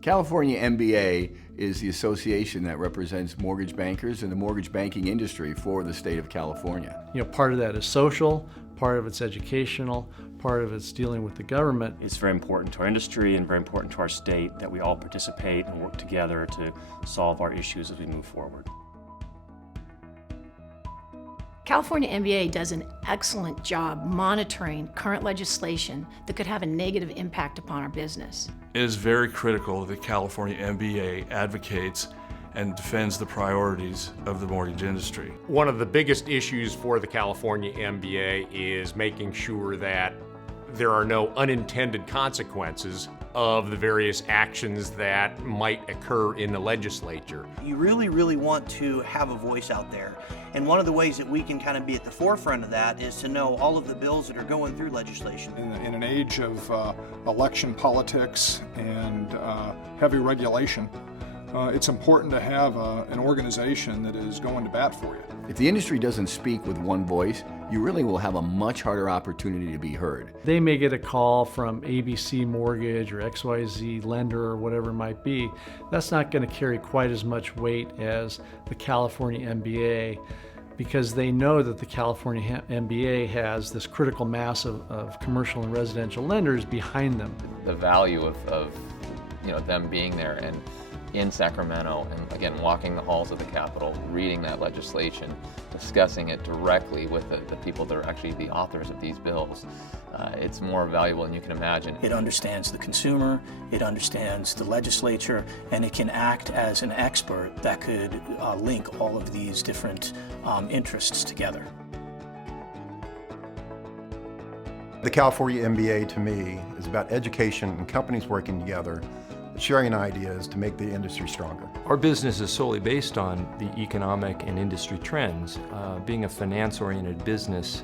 California MBA is the association that represents mortgage bankers and the mortgage banking industry for the state of California. Part of that is social, part of it's educational, part of it's dealing with the government. It's very important to our industry and very important to our state that we all participate and work together to solve our issues as we move forward. California MBA does an excellent job monitoring current legislation that could have a negative impact upon our business. It is very critical that California MBA advocates and defends the priorities of the mortgage industry. One of the biggest issues for the California MBA is making sure that there are no unintended consequences of the various actions that might occur in the legislature. You really want to have a voice out there. And one of the ways that we can kind of be at the forefront of that is to know all of the bills that are going through legislation. In an age of election politics and heavy regulation, it's important to have an organization that is going to bat for you. If the industry doesn't speak with one voice, you really will have a much harder opportunity to be heard. They may get a call from ABC Mortgage or XYZ Lender or whatever it might be. That's not going to carry quite as much weight as the California MBA, because they know that the California MBA has this critical mass of commercial and residential lenders behind them. The value of them being there and in Sacramento, and again, walking the halls of the Capitol, reading that legislation, discussing it directly with the people that are actually the authors of these bills, it's more valuable than you can imagine. It understands the consumer, it understands the legislature, and it can act as an expert that could link all of these different interests together. The California MBA, to me, is about education and companies working together, sharing ideas to make the industry stronger. Our business is solely based on the economic and industry trends. Being a finance-oriented business,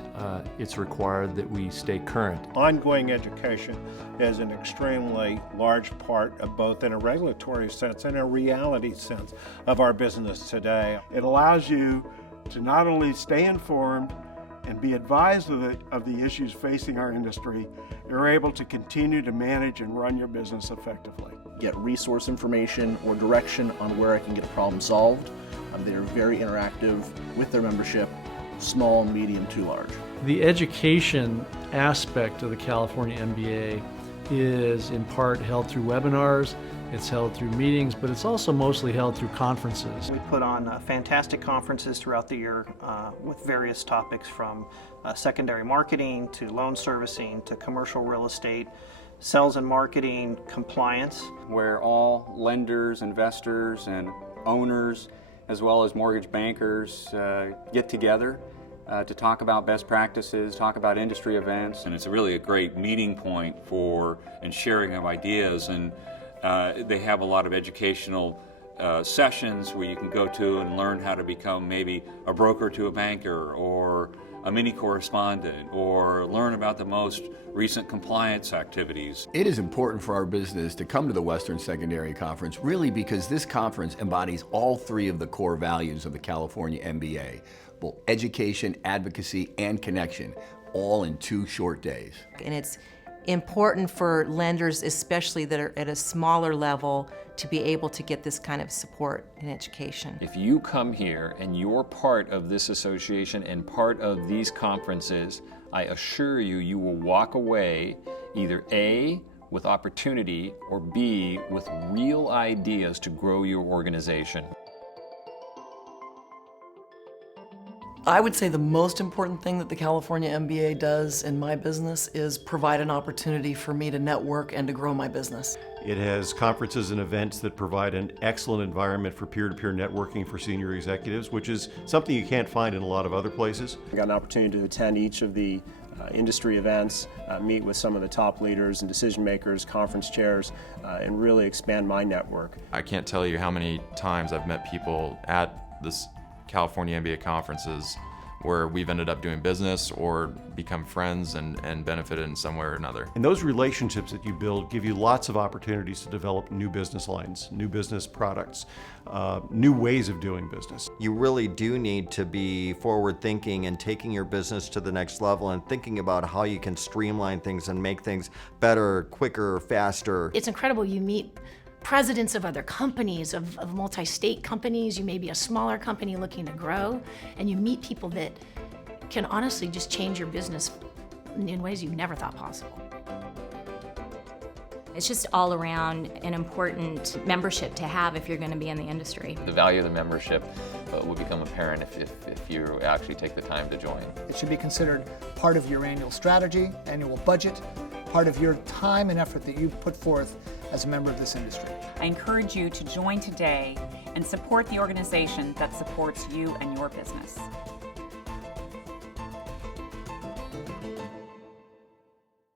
it's required that we stay current. Ongoing education is an extremely large part of both in a regulatory sense and a reality sense of our business today. It allows you to not only stay informed and be advised of the issues facing our industry, you're able to continue to manage and run your business effectively. Get resource information or direction on where I can get a problem solved. They're very interactive with their membership, small, medium to large. The education aspect of the California MBA is in part held through webinars, it's held through meetings, but it's also mostly held through conferences. We put on fantastic conferences throughout the year with various topics from secondary marketing to loan servicing to commercial real estate, sales and marketing, compliance. Where all lenders, investors, and owners, as well as mortgage bankers, get together to talk about best practices, talk about industry events. And it's really a great meeting point for and sharing of ideas. And they have a lot of educational sessions where you can go to and learn how to become maybe a broker to a banker or a mini correspondent, or learn about the most recent compliance activities. It is important for our business to come to the Western Secondary Conference, really because this conference embodies all three of the core values of the California MBA, both education, advocacy, and connection, all in 2 short days. And it's important for lenders, especially that are at a smaller level, to be able to get this kind of support and education. If you come here and you're part of this association and part of these conferences, I assure you, you will walk away either A, with opportunity, or B, with real ideas to grow your organization. I would say the most important thing that the California MBA does in my business is provide an opportunity for me to network and to grow my business. It has conferences and events that provide an excellent environment for peer-to-peer networking for senior executives, which is something you can't find in a lot of other places. I got an opportunity to attend each of the industry events, meet with some of the top leaders and decision makers, conference chairs, and really expand my network. I can't tell you how many times I've met people at this California MBA conferences where we've ended up doing business or become friends and benefited in some way or another. And those relationships that you build give you lots of opportunities to develop new business lines, new business products, new ways of doing business. You really do need to be forward thinking and taking your business to the next level and thinking about how you can streamline things and make things better, quicker, faster. It's incredible. You meet presidents of other companies, of multi-state companies. You may be a smaller company looking to grow, and you meet people that can honestly just change your business in ways you never thought possible. It's just all around an important membership to have if you're going to be in the industry. The value of the membership will become apparent if you actually take the time to join. It should be considered part of your annual strategy, annual budget, part of your time and effort that you put forth as a member of this industry. I encourage you to join today and support the organization that supports you and your business.